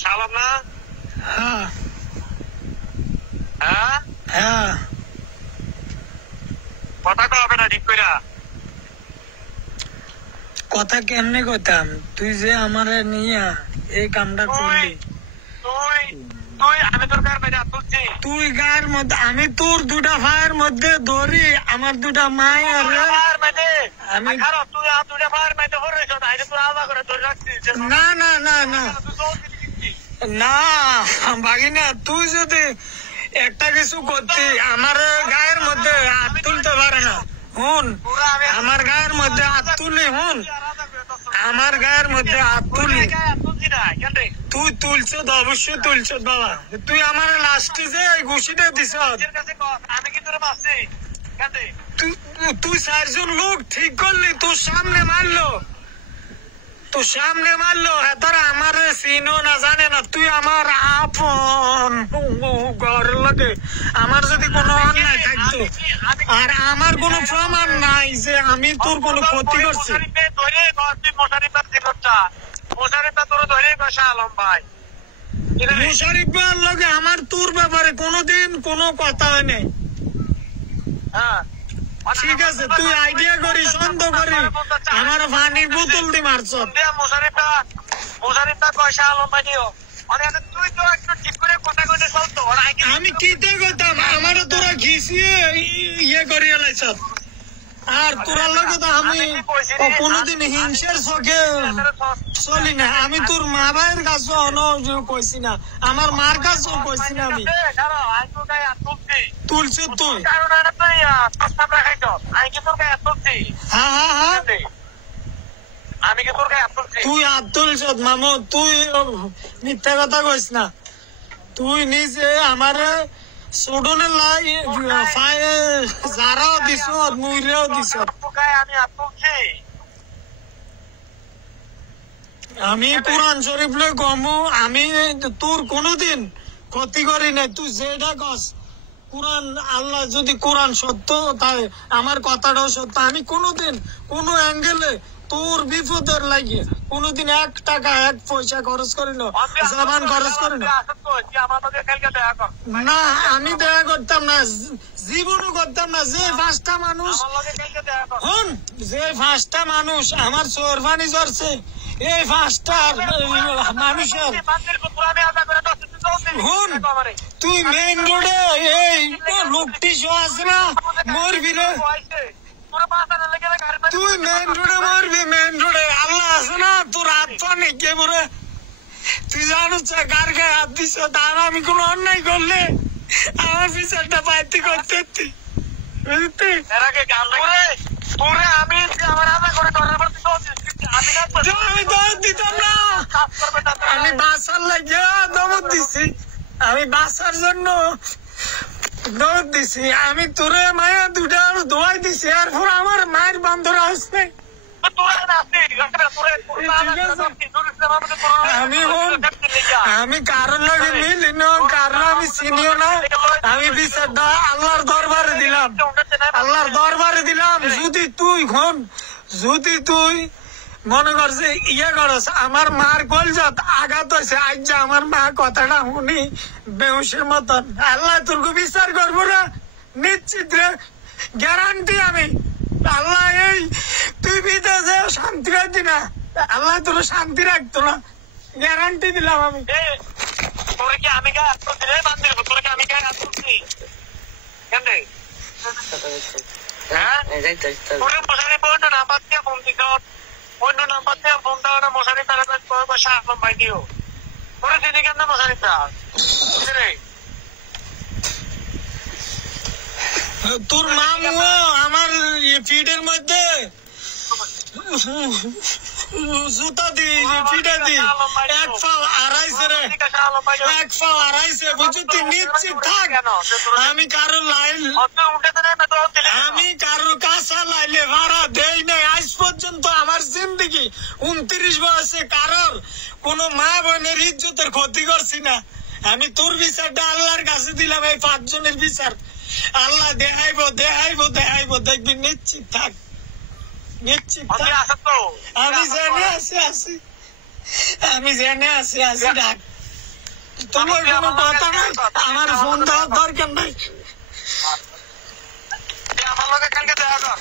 সালাম না? হ্যাঁ হ্যাঁ হ্যাঁ, কথা কবে না ঠিক কইরা? কথা কেমনে কইতাম? তুই যে আমারে নিয়া এই কামটা করলি, তুই তুই আমি তোর গায়ের বাইরে হাত তুলছি? তুই গায়ের মধ্যে, আমি তোর দুটা ভাইয়ের মধ্যে ধরি, আমার দুটা মায়ের আমি তুই দুটা ভাইয়ের মাইতে হরেছ, তাইলে তুই আলাদা করে ধরে রাখছিস। না না না না না বাগিনা, তুই যদি একটা কিছু করতি আমার গায়ের মধ্যে হাত তুলতে পারে না। হুন, আমার গায়ের মধ্যে হাত তুলি, হুন আমার গায়ের মধ্যে হাত তুলি, তুই তুলছ তো, অবশ্যই তুলছ বাবা। তুই আমার লাস্টে যে ঘুষিটা দিছ, আমি কি তোর মারছি? তুই 4 জন লোক ঠিক করলি, তোর সামনে মারলো, তোর সামনে মারলো, তারা আমার চিনো না জানে না, তুই আমার আপন ঘরের লাগে। আমার যদি কোনো অন্যায় থাকতো আর আমার কোনো প্রমাণ নাই যে আমি তোর কোনো ক্ষতি করছি, মুশারিফ ভাইয়ের লগে আমার তোর ব্যাপারে কোনোদিন কোনো কথা হয় নাই। ঠিক আছে, তুই আইডিয়া করি সন্দেহ করি আমার পানির বোতল দিয়ে মারছ। আমি কিতে কইতাম, আমারও তোরা ঘিসিয়ে ইয়ে করিয়া লাইছ। আর তোরার লগে তো আমি কোনোদিন হিংসার চোখে চলি না। আমি তোর মা ভাইয়ের কাছেও কইছি না, আমার মার কাছেও কইছি না। আমি তুলছ তুই? হ্যাঁ হ্যাঁ হ্যাঁ, আমি কি তোর গায়ে হাত তুলছি? তুই হাত তুলছ মামু, তুই মিথ্যা কথা কইস না। তুই নিজে আমার সোডনের লাই যারাও দিছ, মুইরেও দিছ। আমি হাত তুলছি? আমি কোরআন শরীফ লই কমু, আমি তোর কোনোদিন ক্ষতি করি নাই। তুই যেটা কস কোরআন, আল্লাহ যদি কোরআন সত্য, তাই আমার কথাটাও সত্য। আমি কোনোদিন কোনো অ্যাঙ্গেলে তোর বিপদের লাগিয়ে কোনোদিন 1 টাকা 1 পয়সা খরচ করি না, জবান খরচ করি না। না, আমি দেখা করতাম না, জীবনও করতাম না। যে 5টা মানুষ, হন, যে 5টা মানুষ আমার চোর পানি জ্বরছে, এই 5টা মানুষের, হন, তুই মেইন রোডে এই লোকটি শো আছে না, মরবি রে, তুই মেইন রোডে মরবি, মেইন রোডে আল্লাহ আছে না, তোর হাত পা নেই কে মরে। তুই জানিস কার গায়ে হাত দিস, তার আমি কোনো অন্যায় করলে আমার বিচারটা পাইতে করতে বুঝতে। আমি দৌড় দিতাম না, আমি বাসার লাগিয়া দৌড় দিছি, আমি বাসার জন্য দৌড় দিছি। আমি তোরে মায়া দুটা দোয়াই দিছি, এরপর আমার মায়ের বান্ধরা আসছে। আমি কারোর লগে মিলি না, কারণ আমি চিনিও না। আমি বিচারটা আল্লাহর দরবারে দিলাম, আল্লাহর দরবারে দিলাম। যদি তুই হন, যদি তুই মনে করছে ইয়ে করস, আমার মার কলজাত আঘাত হয়েছে, আজ আমার মা কথাটা শুনি বেহুশের মতন, আল্লাহ তোর বিচার করবো না, নিশ্চিত রে, গ্যারান্টি আমি। আল্লাহ এই তুই বিদেশে শান্তি রাখবি না, আল্লাহ তোর শান্তি রাখতো না, গ্যারান্টি দিলাম আমি। আমি অন্য নাম্বার থেকে ফোন দেওয়া না, মশারি তারা পয়সা আসলাম ভাই দিও করে দিদি কেন মশারিটা তোর মামু আমার ফিডের মধ্যে জুতা দি ফিডে দি 1 পাও আড়াইছে রে, 1 পাও আড়াইছে, বুঝছি তুই নিশ্চিত থাক। আমি কারো লাইল, আমি কারোর কাঁচা লাইলে ভাড়া দেই নাই আজ পর্যন্ত। আমার জিন্দগি 29 বয়সে কারোর কোন মা বোনের ইজ্জতের ক্ষতি করছি না। আমি তোর বিচারটা আল্লাহর কাছে দিলাম, এই 5 জনের বিচার আল্লাহ দেখাইবো দেখাইবো দেখাইবো, দেখবি, নিশ্চিত থাক, নিশ্চিত থাক। আমি জানি আছি আছি আমি জেনে আছি ডাক তোমার কোনো কথা নাই, আমার ফোন দেওয়ার দরকার নাই। আমার লগে কালকে দেখা কর।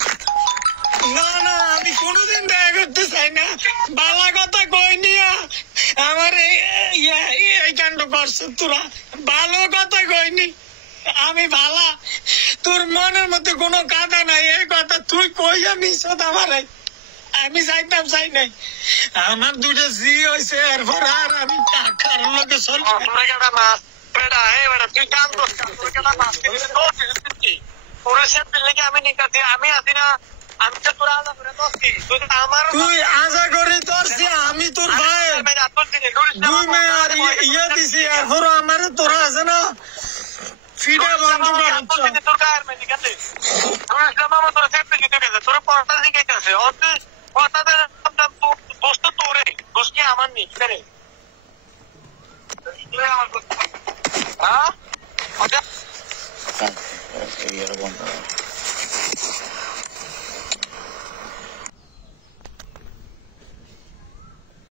না না, আমি কোনোদিন দেখা করতে চাই না। বালা কথা কই নিয়া আমার এই কাণ্ড করছে তোরা। ভালো কথা কইনি আমি, ভালা তোর মনের মধ্যে কোনো কাদা নাই, এই কথা তুই কইয়া নিস আমার। আমি চাইতাম চাই নাই, আমার দুটো জি হয়েছে, এরপর আর আমি টাকার লোকে চল। তুই কাম আমি নিকাছি, আমি আছি না, আমি তো তোর আলাদা করে দোষী। তুই আশা করি তোরছি, আমি তোর ভাই 2 মেয়ে আর ইয়ে দিছি, এরপর আমার তোরা আছে না ফিডা বন্ধ করছ। তোর গায়ের মেয়ে নিকাছে তোর সেফটি দিতে গেছে, তোর পড়াটা শিখাইতেছে, দোষ তো তোরে, দোষ কি আমার নেই রে। হ্যাঁ